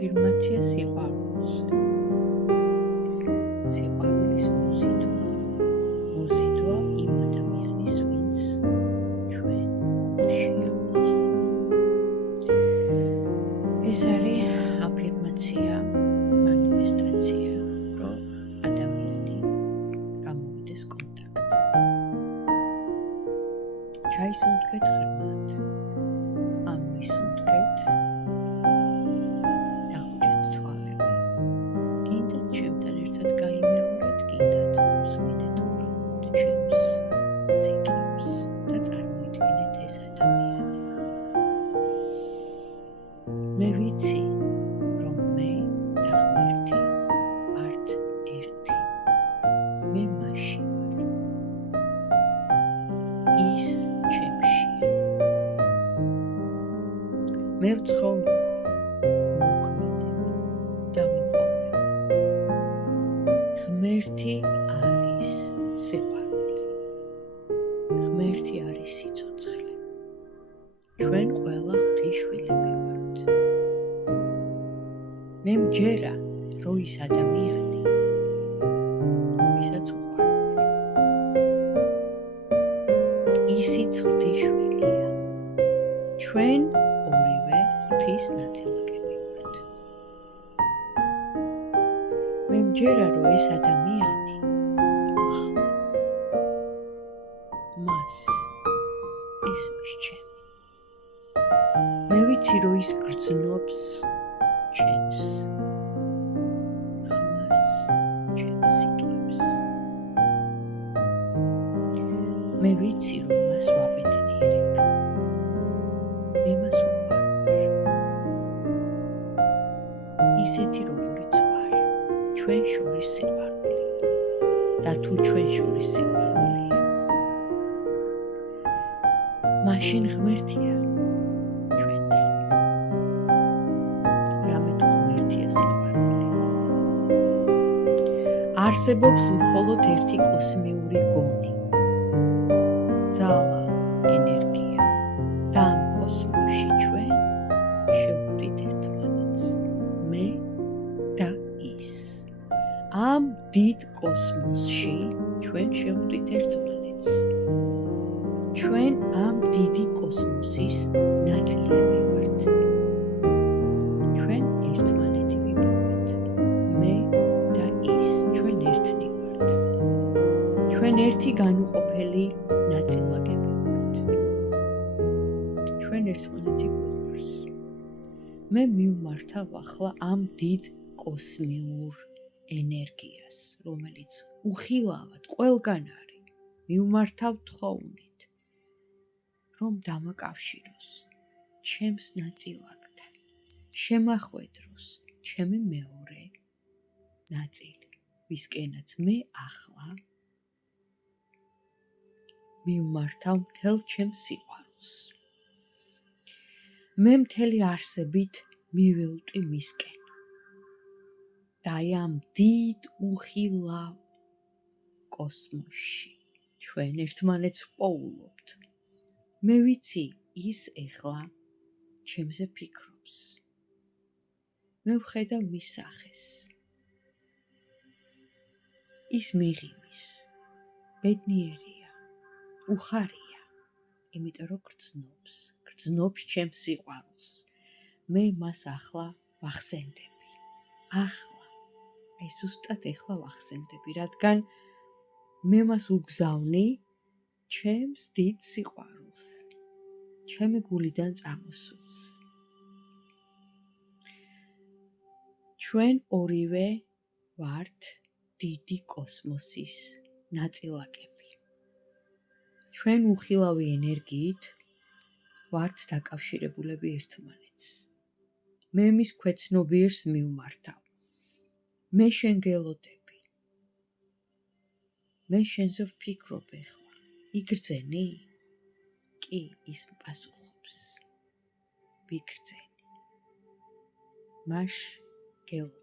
აფირმაცია სიყვარულზე. სიყვარულის მოზიდვა იმ ადამიანის, ვინც ჩვენ გულშია. ეს არის აფირმაცია, მანიფესტაცია, რომ ადამიანი გამოვიდეს კონტაქტზე. ჩაისუნთქეთ ღრმად, ამოისუნთქეთ, დახუჭეთ თვალები, გინდათ ჩემთან ერთად გაიმეორეთ, გინდათ მოსმინეთ უბრალოდ ჩემს სიტყვებს და წარმოიდგინეთ ეს ადამიანი. მე ვიცი, რომ მე და ღმერთი ვართ ერთი. მე მასში ვარ. ის ჩემშია. მე ვცხოვრობ, მოქმედებ და ვიმყოფებ. ღმერთი არის სიყვარული. ღმერთი არის სიცოცხლე. ჩვენ ყველა ღვთისშვილები ვართ. მე მჯერა, რომ ის ადამიანი, ვისაც უყვარვარ, ისიც ღვთისშვილია. ჩვენ ორივე ღვთის ნაწილაკები ვართ. მე მჯერა, რომ ეს ადამიანი ახლა მას ისმის ჩემი. მე ვიცი, რომ ის გრძნობს ჩემს ხმას, ჩემს სიტყვებს. მე ვიცი, რომ მას ვაბედნიერებ. მე მას უყვარვარ. ისეთი, როგორიც ვარ, ჩვენ შორის სიყვარულია. და თუ ჩვენ შორის სიყვარულია, მაშინ ღმერთია ჩვენთან. რამე თუ ღმერთია სიყვარული. არსებობს მხოლოდ ერთი კოსმიური გონი, ძალა, ენერგია და ამ კოსმოსში ჩვენ შევხვდით ერთმანეთს, მე და ის. ამ დიდ კოსმოსში ჩვენ შევხვდით ერთმანეთს. ჩვენ ამ დიდი კოსმოსის ნაწილები ვართ. ჩვენ ერთმანეთი ვიპოვეთ, მე და ის, ჩვენ ერთნი ვართ. ჩვენ ერთი განუყოფელი ნაწილაკები ვართ. ჩვენ ერთმანეთი გვიყვარს. მე მივმართავ ახლა ამ დიდ კოსმიურ ენერგიას, რომელიც უხილავად ყველგან არის. მივმართავ თხოვნით, რომ დამაკავშიროს ჩემს ნაწილაკთან, შემახვედროს ჩემი მეორე ნაწილი, ვისკენაც მე ახლა მივმართავ მთელ ჩემს სიყვარულს. მე მთელი არსებით მივილტვი მისკენ. და აი ამ დიდ უხილავ კოსმოსში ჩვენ ერთმანეთს ვპოულობთ. მე ვიცი, ის ეხლა ჩემზე ფიქრობს. მე ვხედავ მის სახეს. ის მიღიმის, ბედნიერია, უხარია, იმიტომ რომ გრძნობს ჩემს სიყვარულს. მე მას ახლა ვახსენდები. ახლა, აი ზუსტად ეხლა ვახსენდები, რადგან მე მას უგზავნი ჩემს დიდ სიყვარულს, ჩემი გულიდან წამოსულს. ჩვენ ორივე ვართ დიდი კოსმოსის ნაწილაკები. ჩვენ უხილავი ენერგიით ვართ დაკავშირებულები ერთმანეთს. მე მის ქვეცნობიერს მივმართავ. მე შენ გელოდები. მე შენზე ვფიქრობ ეხლა. იგრძენი? კი, ის პასუხობს. ვიგრძენი. მაშ გელოდები.